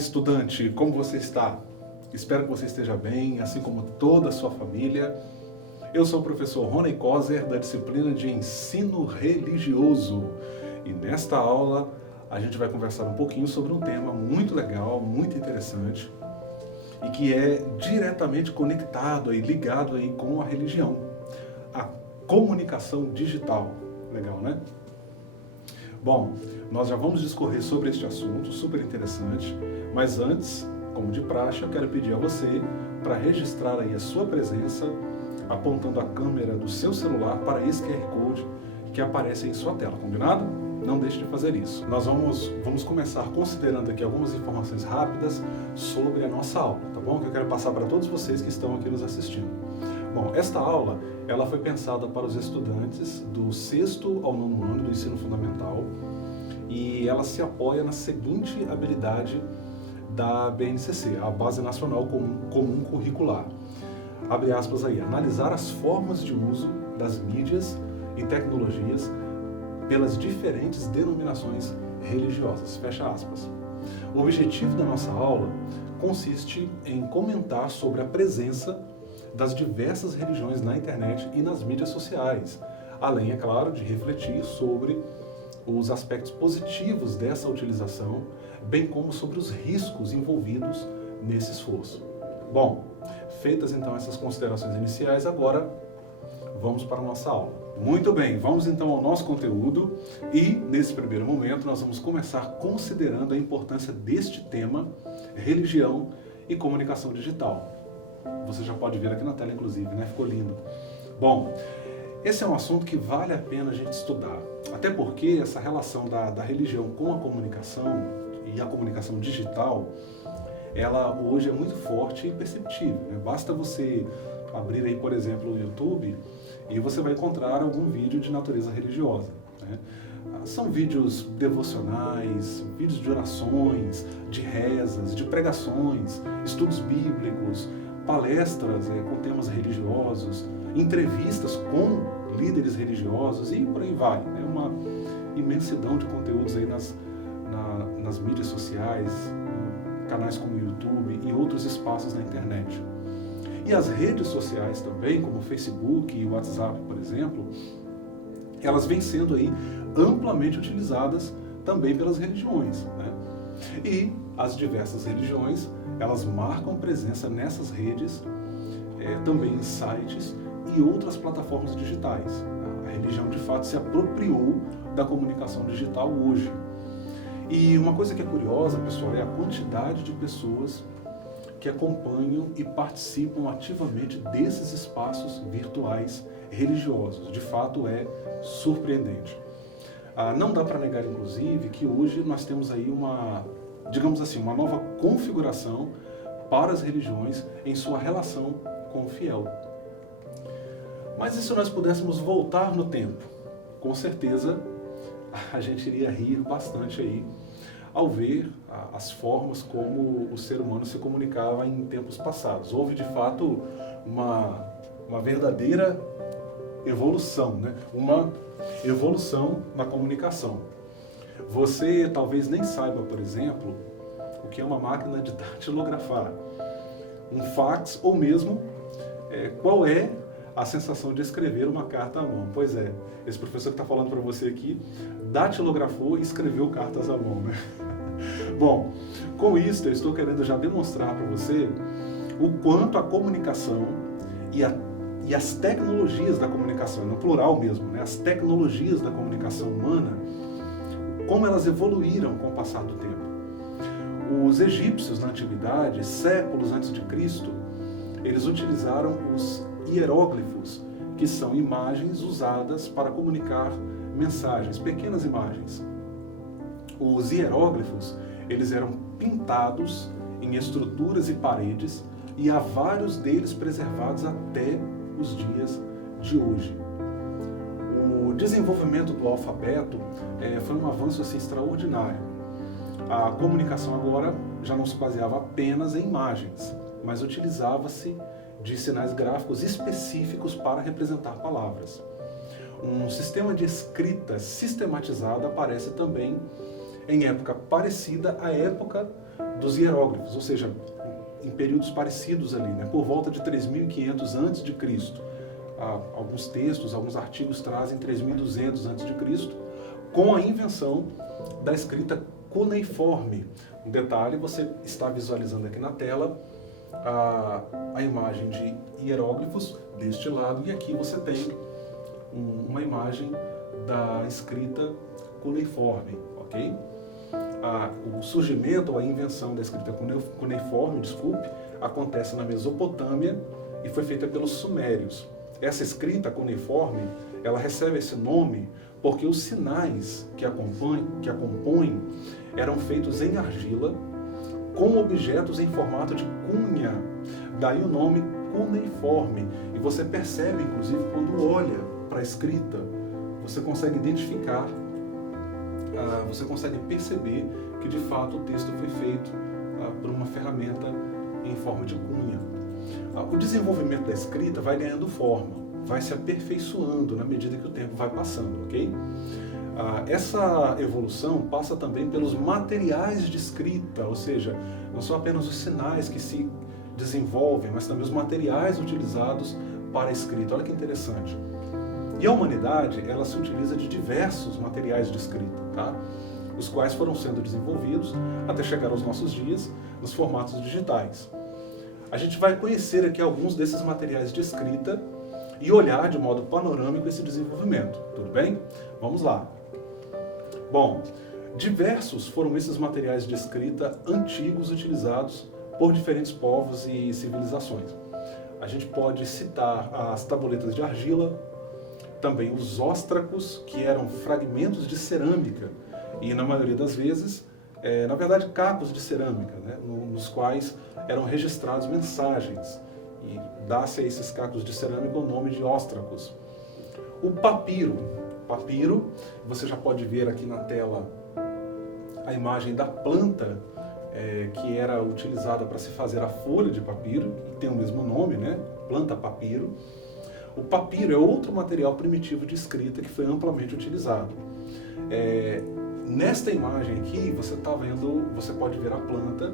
estudante, como você está? Espero que você esteja bem, assim como toda a sua família. Eu sou o professor Rony Kozer, da disciplina de Ensino Religioso. E nesta aula a gente vai conversar um pouquinho sobre um tema muito legal, muito interessante e que é diretamente conectado e ligado aí com a religião, a comunicação digital. Legal, né? Bom, nós já vamos discorrer sobre este assunto, super interessante, mas antes, como de praxe, eu quero pedir a você para registrar aí a sua presença, apontando a câmera do seu celular para esse QR Code que aparece aí em sua tela, combinado? Não deixe de fazer isso. Nós vamos começar considerando aqui algumas informações rápidas sobre a nossa aula, tá bom? Que eu quero passar para todos vocês que estão aqui nos assistindo. Bom, esta aula, ela foi pensada para os estudantes do 6º ao 9º ano do ensino fundamental e ela se apoia na seguinte habilidade da BNCC, a Base Nacional Comum Curricular. Abre aspas aí, analisar as formas de uso das mídias e tecnologias pelas diferentes denominações religiosas, fecha aspas. O objetivo da nossa aula consiste em comentar sobre a presença das diversas religiões na internet e nas mídias sociais, além, é claro, de refletir sobre os aspectos positivos dessa utilização, bem como sobre os riscos envolvidos nesse esforço. Bom, feitas então essas considerações iniciais, agora vamos para a nossa aula. Muito bem, vamos então ao nosso conteúdo e, nesse primeiro momento, nós vamos começar considerando a importância deste tema, religião e comunicação digital. Você já pode ver aqui na tela, inclusive, né? Ficou lindo. Bom, esse é um assunto que vale a pena a gente estudar, até porque essa relação da religião com a comunicação e a comunicação digital, ela hoje é muito forte e perceptível, né? Basta você abrir aí, por exemplo, o YouTube e você vai encontrar algum vídeo de natureza religiosa, né? São vídeos devocionais, vídeos de orações, de rezas, de pregações, estudos bíblicos, palestras com temas religiosos, entrevistas com líderes religiosos e por aí vai. É uma imensidão de conteúdos aí nas mídias sociais, canais como o YouTube e outros espaços na internet. E as redes sociais também, como o Facebook e o WhatsApp, por exemplo, elas vêm sendo aí amplamente utilizadas também pelas religiões, né? E as diversas religiões, elas marcam presença nessas redes, também em sites e outras plataformas digitais. A religião, de fato, se apropriou da comunicação digital hoje. E uma coisa que é curiosa, pessoal, é a quantidade de pessoas que acompanham e participam ativamente desses espaços virtuais religiosos. De fato, é surpreendente. Não dá para negar, inclusive, que hoje nós temos aí digamos assim, uma nova configuração para as religiões em sua relação com o fiel. Mas e se nós pudéssemos voltar no tempo? Com certeza, a gente iria rir bastante aí ao ver as formas como o ser humano se comunicava em tempos passados. Houve, de fato, uma verdadeira evolução, né? Uma evolução na comunicação. Você talvez nem saiba, por exemplo, o que é uma máquina de datilografar, um fax ou mesmo qual é a sensação de escrever uma carta à mão. Pois é, esse professor que está falando para você aqui datilografou e escreveu cartas à mão, né? Bom, com isso eu estou querendo já demonstrar para você o quanto a comunicação e as tecnologias da comunicação, no plural mesmo, né? As tecnologias da comunicação humana, como elas evoluíram com o passar do tempo. Os egípcios, na antiguidade, séculos antes de Cristo, eles utilizaram os hieróglifos, que são imagens usadas para comunicar mensagens, pequenas imagens. Os hieróglifos, eles eram pintados em estruturas e paredes e há vários deles preservados até os dias de hoje. O desenvolvimento do alfabeto foi um avanço assim, extraordinário. A comunicação agora já não se baseava apenas em imagens, mas utilizava-se de sinais gráficos específicos para representar palavras. Um sistema de escrita sistematizada aparece também em época parecida à época dos hieróglifos, ou seja, em períodos parecidos ali, né? Por volta de 3.500 a.C. Alguns textos, alguns artigos trazem 3.200 a.C., com a invenção da escrita cuneiforme. Um detalhe, você está visualizando aqui na tela a imagem de hieróglifos deste lado, e aqui você tem uma imagem da escrita cuneiforme, ok? O surgimento ou a invenção da escrita cuneiforme, acontece na Mesopotâmia e foi feita pelos sumérios. Essa escrita cuneiforme, ela recebe esse nome porque os sinais que a compõem eram feitos em argila, com objetos em formato de cunha. Daí o nome cuneiforme. E você percebe, inclusive, quando olha para a escrita, você consegue identificar, você consegue perceber que de fato o texto foi feito por uma ferramenta em forma de cunha. O desenvolvimento da escrita vai ganhando forma, vai se aperfeiçoando na medida que o tempo vai passando, ok? Essa evolução passa também pelos materiais de escrita, ou seja, não são apenas os sinais que se desenvolvem, mas também os materiais utilizados para a escrita. Olha que interessante. E a humanidade, ela se utiliza de diversos materiais de escrita, tá? Os quais foram sendo desenvolvidos até chegar aos nossos dias nos formatos digitais. A gente vai conhecer aqui alguns desses materiais de escrita e olhar de modo panorâmico esse desenvolvimento, tudo bem? Vamos lá. Bom, diversos foram esses materiais de escrita antigos utilizados por diferentes povos e civilizações. A gente pode citar as tabuletas de argila, também os óstracos, que eram fragmentos de cerâmica, e na maioria das vezes, na verdade, cacos de cerâmica, né, nos quais eram registradas mensagens, e dá-se a esses cacos de cerâmica o nome de óstracos. O papiro, você já pode ver aqui na tela a imagem da planta que era utilizada para se fazer a folha de papiro, que tem o mesmo nome, né, planta papiro. O papiro é outro material primitivo de escrita que foi amplamente utilizado. Nesta imagem aqui, você pode ver a planta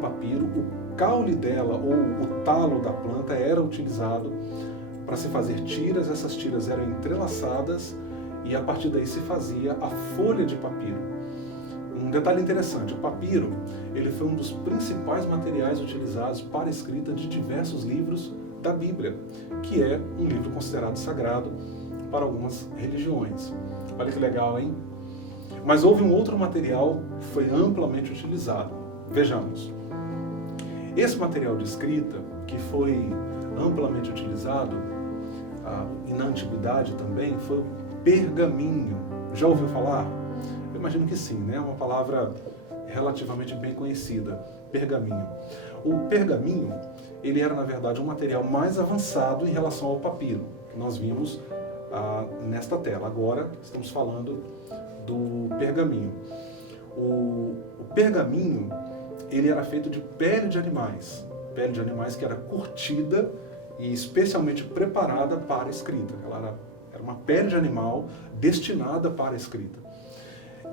papiro. O caule dela, ou o talo da planta, era utilizado para se fazer tiras. Essas tiras eram entrelaçadas e a partir daí se fazia a folha de papiro. Um detalhe interessante, o papiro ele foi um dos principais materiais utilizados para a escrita de diversos livros da Bíblia, que é um livro considerado sagrado para algumas religiões. Olha que legal, hein? Mas houve um outro material que foi amplamente utilizado. Vejamos. Esse material de escrita, que foi amplamente utilizado e na antiguidade também, foi o pergaminho. Já ouviu falar? Eu imagino que sim, né? É uma palavra relativamente bem conhecida, pergaminho. O pergaminho, ele era, na verdade, um material mais avançado em relação ao papiro, que nós vimos nesta tela. Agora estamos falando do pergaminho. O pergaminho, ele era feito de pele de animais que era curtida e especialmente preparada para a escrita. Ela era uma pele de animal destinada para a escrita.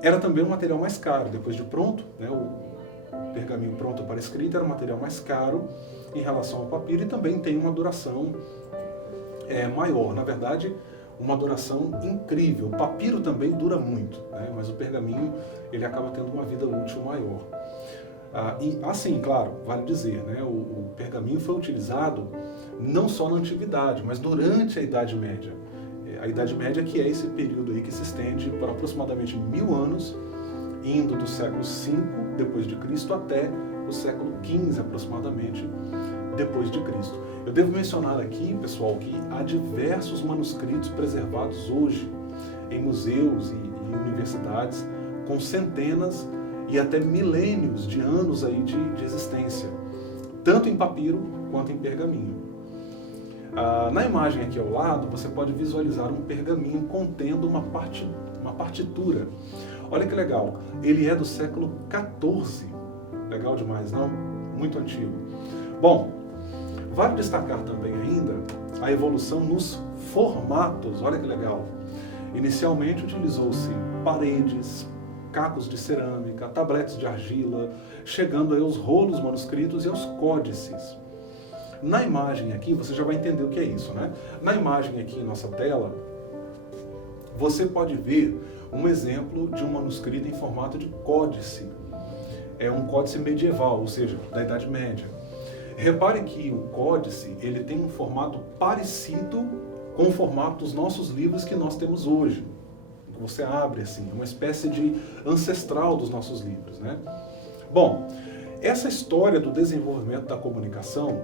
Era também um material mais caro, depois de pronto, né, o pergaminho pronto para a escrita era um material mais caro em relação ao papiro e também tem uma duração maior. Na verdade, uma duração incrível. O papiro também dura muito, né, mas o pergaminho ele acaba tendo uma vida útil maior. E assim, claro, vale dizer, né, o pergaminho foi utilizado não só na antiguidade, mas durante a Idade Média. A Idade Média, que é esse período aí que se estende por aproximadamente 1000 anos, indo do século V depois de Cristo até o século XV aproximadamente depois de Cristo. Eu devo mencionar aqui, pessoal, que há diversos manuscritos preservados hoje em museus e universidades com centenas e até milênios de anos aí de existência, tanto em papiro quanto em pergaminho. Na imagem aqui ao lado, você pode visualizar um pergaminho contendo uma partitura. Olha que legal, ele é do século XIV. Legal demais, não? Muito antigo. Bom, vale destacar também ainda a evolução nos formatos. Olha que legal. Inicialmente utilizou-se paredes, cacos de cerâmica, tabletes de argila, chegando aí aos rolos manuscritos e aos códices. Na imagem aqui, você já vai entender o que é isso, né? Na imagem aqui em nossa tela, você pode ver um exemplo de um manuscrito em formato de códice. É um códice medieval, ou seja, da Idade Média. Repare que o códice ele tem um formato parecido com o formato dos nossos livros que nós temos hoje. Você abre assim, uma espécie de ancestral dos nossos livros, né? Bom, essa história do desenvolvimento da comunicação,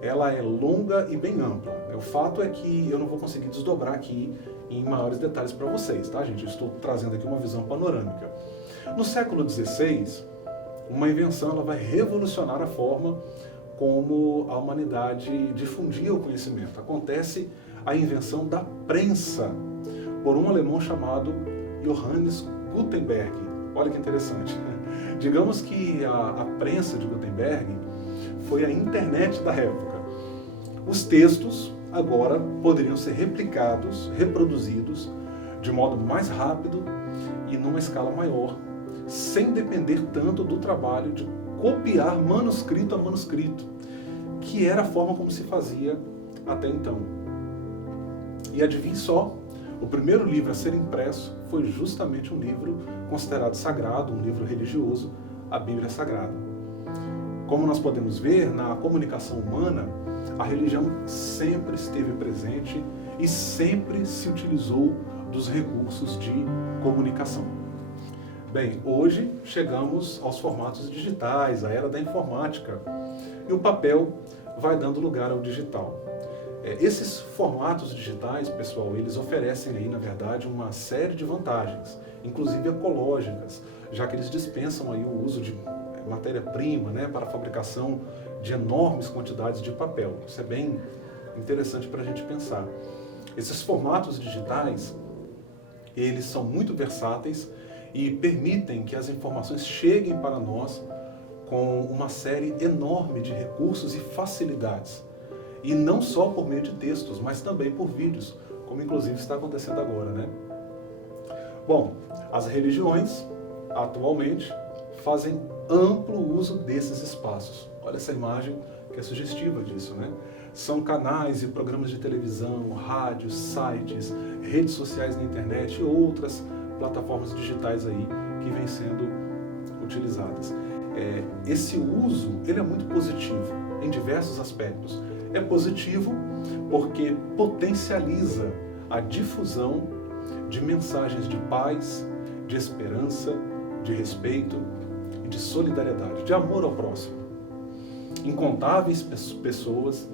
ela é longa e bem ampla. O fato é que eu não vou conseguir desdobrar aqui em maiores detalhes para vocês, tá, gente? Eu estou trazendo aqui uma visão panorâmica. No século XVI, uma invenção ela vai revolucionar a forma como a humanidade difundia o conhecimento. Acontece a invenção da prensa por um alemão chamado Johannes Gutenberg. Olha que interessante, né? Digamos que a prensa de Gutenberg foi a internet da época. Os textos agora poderiam ser replicados, reproduzidos de modo mais rápido e numa escala maior, sem depender tanto do trabalho de copiar manuscrito a manuscrito, que era a forma como se fazia até então. E adivinhe só, o primeiro livro a ser impresso foi justamente um livro considerado sagrado, um livro religioso, a Bíblia Sagrada. Como nós podemos ver, na comunicação humana, a religião sempre esteve presente e sempre se utilizou dos recursos de comunicação. Bem, hoje chegamos aos formatos digitais, à era da informática, e o papel vai dando lugar ao digital. Esses formatos digitais, pessoal, eles oferecem aí, na verdade, uma série de vantagens, inclusive ecológicas, já que eles dispensam aí o uso de matéria-prima, né, para a fabricação de enormes quantidades de papel. Isso é bem interessante para a gente pensar. Esses formatos digitais, eles são muito versáteis e permitem que as informações cheguem para nós com uma série enorme de recursos e facilidades. E não só por meio de textos, mas também por vídeos, como inclusive está acontecendo agora, né? Bom, as religiões, atualmente, fazem amplo uso desses espaços. Olha essa imagem que é sugestiva disso, né? São canais e programas de televisão, rádios, sites, redes sociais na internet e outras plataformas digitais aí que vêm sendo utilizadas. Esse uso, ele é muito positivo em diversos aspectos. É positivo porque potencializa a difusão de mensagens de paz, de esperança, de respeito e de solidariedade, de amor ao próximo. Incontáveis pessoas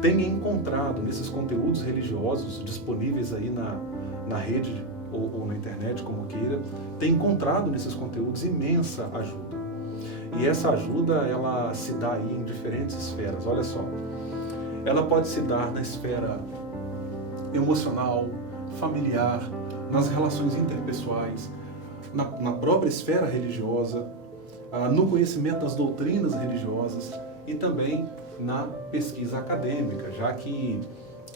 têm encontrado nesses conteúdos religiosos disponíveis aí na rede ou na internet, como queira, têm encontrado nesses conteúdos imensa ajuda. E essa ajuda, ela se dá aí em diferentes esferas. Olha só, ela pode se dar na esfera emocional, familiar, nas relações interpessoais, na própria esfera religiosa, no conhecimento das doutrinas religiosas e também na pesquisa acadêmica, já que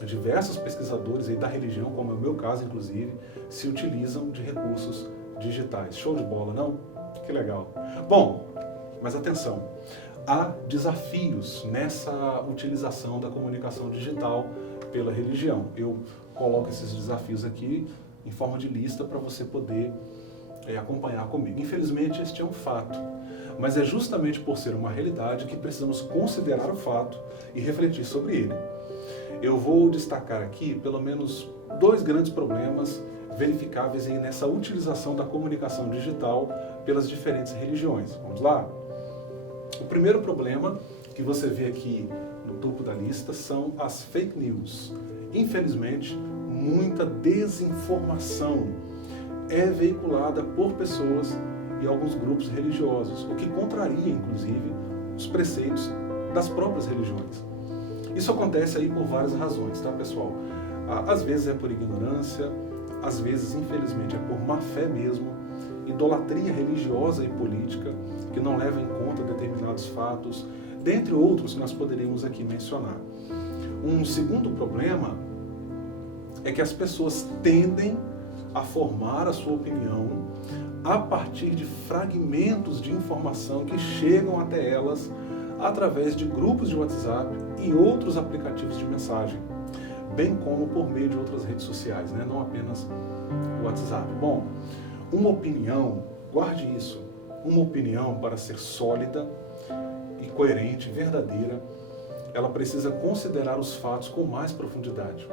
diversos pesquisadores aí da religião, como é o meu caso inclusive, se utilizam de recursos digitais. Show de bola, não? Que legal. Bom, mas atenção, há desafios nessa utilização da comunicação digital pela religião. Eu coloco esses desafios aqui em forma de lista para você poder acompanhar comigo. Infelizmente, este é um fato, mas é justamente por ser uma realidade que precisamos considerar o fato e refletir sobre ele. Eu vou destacar aqui pelo menos 2 grandes problemas verificáveis aí nessa utilização da comunicação digital pelas diferentes religiões. Vamos lá? O primeiro problema que você vê aqui no topo da lista são as fake news. Infelizmente, muita desinformação é veiculada por pessoas e alguns grupos religiosos, o que contraria, inclusive, os preceitos das próprias religiões. Isso acontece aí por várias razões, tá, pessoal? Às vezes é por ignorância, às vezes, infelizmente, é por má fé mesmo, idolatria religiosa e política, que não leva em conta determinados fatos, dentre outros que nós poderíamos aqui mencionar. Um segundo problema é que as pessoas tendem a formar a sua opinião a partir de fragmentos de informação que chegam até elas através de grupos de WhatsApp e outros aplicativos de mensagem, bem como por meio de outras redes sociais, né? Não apenas o WhatsApp. Bom, uma opinião, guarde isso, uma opinião para ser sólida e coerente, verdadeira, ela precisa considerar os fatos com mais profundidade,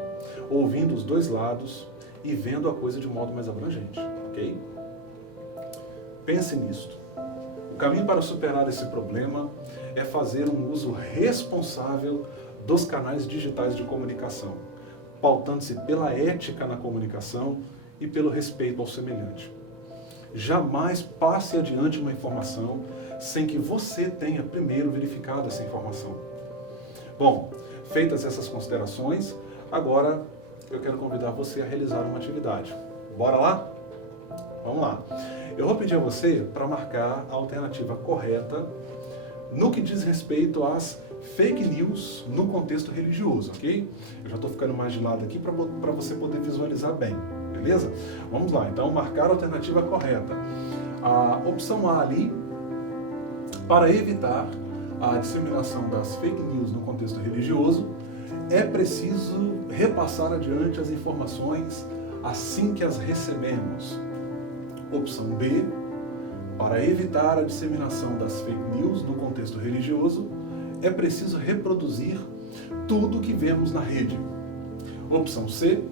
ouvindo os dois lados e vendo a coisa de modo mais abrangente, ok? Pense nisto. O caminho para superar esse problema é fazer um uso responsável dos canais digitais de comunicação, pautando-se pela ética na comunicação e pelo respeito ao semelhante. Jamais passe adiante uma informação sem que você tenha primeiro verificado essa informação. Bom, feitas essas considerações, agora eu quero convidar você a realizar uma atividade. Bora lá? Vamos lá. Eu vou pedir a você para marcar a alternativa correta no que diz respeito às fake news no contexto religioso, ok? Eu já estou ficando mais de lado aqui para você poder visualizar bem, beleza? Vamos lá, então marcar a alternativa correta. A opção A ali, para evitar a disseminação das fake news no contexto religioso, é preciso repassar adiante as informações assim que as recebemos. Opção B, para evitar a disseminação das fake news no contexto religioso, é preciso reproduzir tudo o que vemos na rede. Opção C,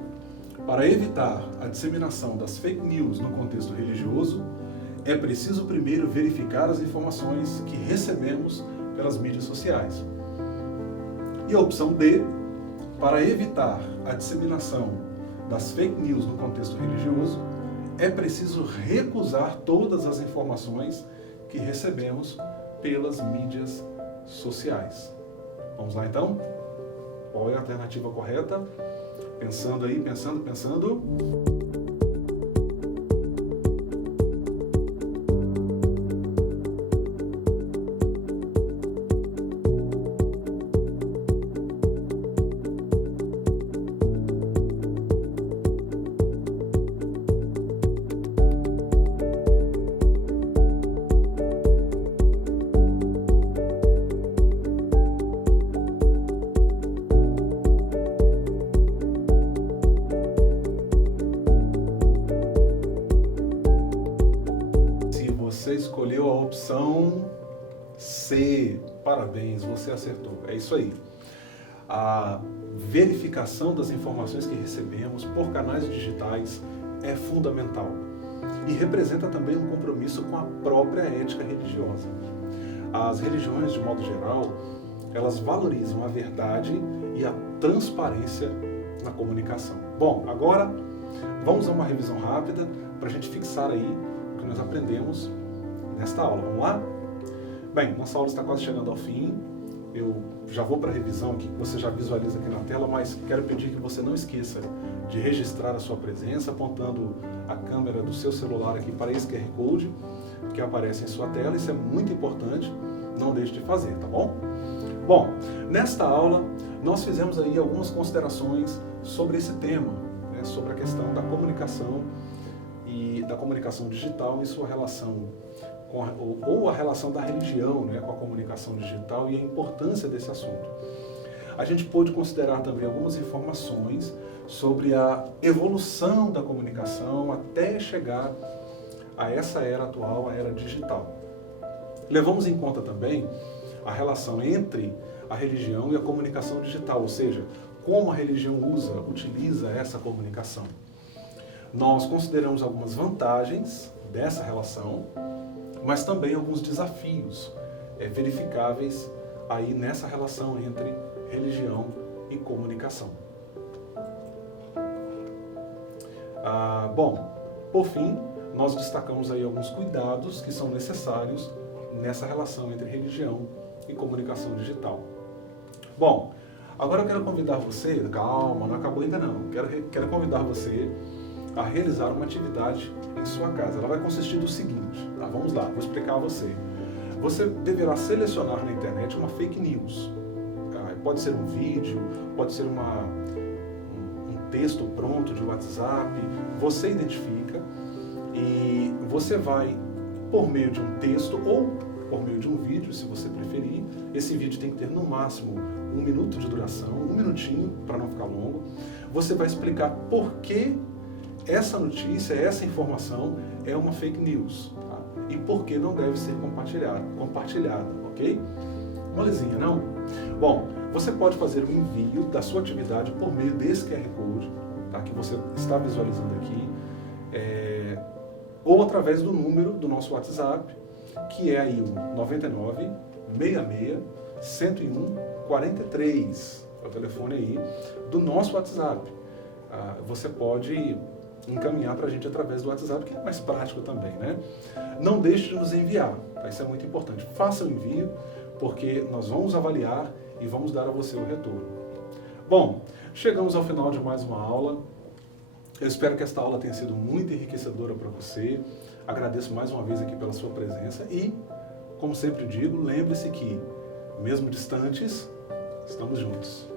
para evitar a disseminação das fake news no contexto religioso, é preciso primeiro verificar as informações que recebemos pelas mídias sociais. E a opção D, para evitar a disseminação das fake news no contexto religioso, é preciso recusar todas as informações que recebemos pelas mídias sociais. Vamos lá então? Qual é a alternativa correta? Pensando aí, pensando. Você escolheu a opção C. Parabéns, você acertou. É isso aí. A verificação das informações que recebemos por canais digitais é fundamental e representa também um compromisso com a própria ética religiosa. As religiões, de modo geral, elas valorizam a verdade e a transparência na comunicação. Bom, agora vamos a uma revisão rápida para a gente fixar aí o que nós aprendemos nesta aula. Vamos lá? Bem, nossa aula está quase chegando ao fim. Eu já vou para a revisão aqui, que você já visualiza aqui na tela, mas quero pedir que você não esqueça de registrar a sua presença, apontando a câmera do seu celular aqui para esse QR Code que aparece em sua tela. Isso é muito importante, não deixe de fazer, tá bom? Bom, nesta aula nós fizemos aí algumas considerações sobre esse tema, né, sobre a questão da comunicação e da comunicação digital e sua relação ou a relação da religião, né, com a comunicação digital e a importância desse assunto. A gente pôde considerar também algumas informações sobre a evolução da comunicação até chegar a essa era atual, a era digital. Levamos em conta também a relação entre a religião e a comunicação digital, ou seja, como a religião utiliza essa comunicação. Nós consideramos algumas vantagens dessa relação, mas também alguns desafios verificáveis aí nessa relação entre religião e comunicação. Bom, por fim, nós destacamos aí alguns cuidados que são necessários nessa relação entre religião e comunicação digital. Bom, agora eu quero convidar você, calma, não acabou ainda não, quero convidar você a realizar uma atividade em sua casa. Ela vai consistir do seguinte, tá? Vamos lá, vou explicar a você. Você deverá selecionar na internet uma fake news. Tá? Pode ser um vídeo, pode ser um texto pronto de WhatsApp. Você identifica E você vai, por meio de um texto ou por meio de um vídeo, se você preferir, esse vídeo tem que ter no máximo 1 minuto de duração, 1 minutinho, para não ficar longo. Você vai explicar por que essa notícia, essa informação é uma fake news, tá? E por que não deve ser compartilhada, ok? Molezinha, não? Bom, você pode fazer o envio da sua atividade por meio desse QR Code, tá? Que você está visualizando aqui, ou através do número do nosso WhatsApp, que é aí o 99 66 101 43, é o telefone aí do nosso WhatsApp. Você pode encaminhar para a gente através do WhatsApp, que é mais prático também, né? Não deixe de nos enviar, tá? Isso é muito importante. Faça o envio, porque nós vamos avaliar e vamos dar a você o retorno. Bom, chegamos ao final de mais uma aula. Eu espero que esta aula tenha sido muito enriquecedora para você. Agradeço mais uma vez aqui pela sua presença e, como sempre digo, lembre-se que, mesmo distantes, estamos juntos.